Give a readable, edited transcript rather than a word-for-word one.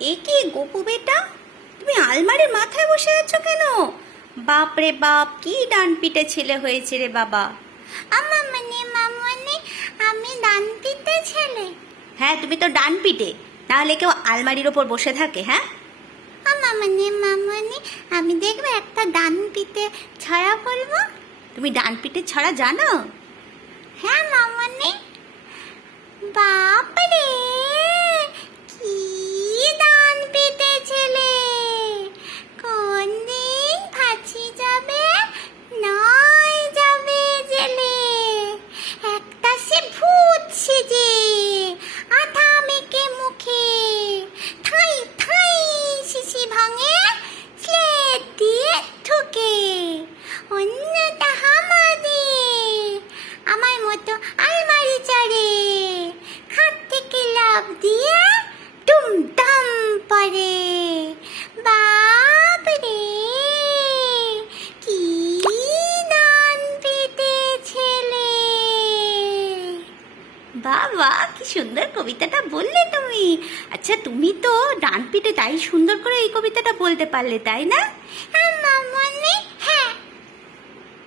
এ কি গপু বেটা, তুমি আলমারির মাথায় বসে আছো কেন? বাপ রে বাপ, কি ডান পিটে ছেলে হয়েছে রে বাবা। মামনি আমি ডান পিঠে ছেলে। হ্যাঁ, তুমি তো ডান পিটে, তাহলে কেউ আলমারির ওপর বসে থাকে? হ্যাঁ, মামনি আমি দেখবে একটা ডান পিঠে ছড়া বলবো। তুমি ডান পিটে ছড়া জানো? হ্যাঁ মামনি। বাপরে কি ডান পিঠে ছেলে, কোন দিন ফাঁসি যাবে নয় যাবে জেলে। একটা সে ভূত সেজে আঠা মেখে মুখে ঠাই ঠাই শিশি ভাঙে স্লেট দিয়ে ঠুকে। অন্যটা হামাদে আমার মতো আলমারি চড়ে, খাট থেকে লাফ দিয়ে টুমটাম পড়ে। বাপরে কি ডান পিটে ছেলে। বাবা, কি সুন্দর কবিতাটা বললে তুমি। আচ্ছা, তুমি তো ডান পিটে তাই সুন্দর করে এই কবিতাটা বলতে পারলে, তাই না?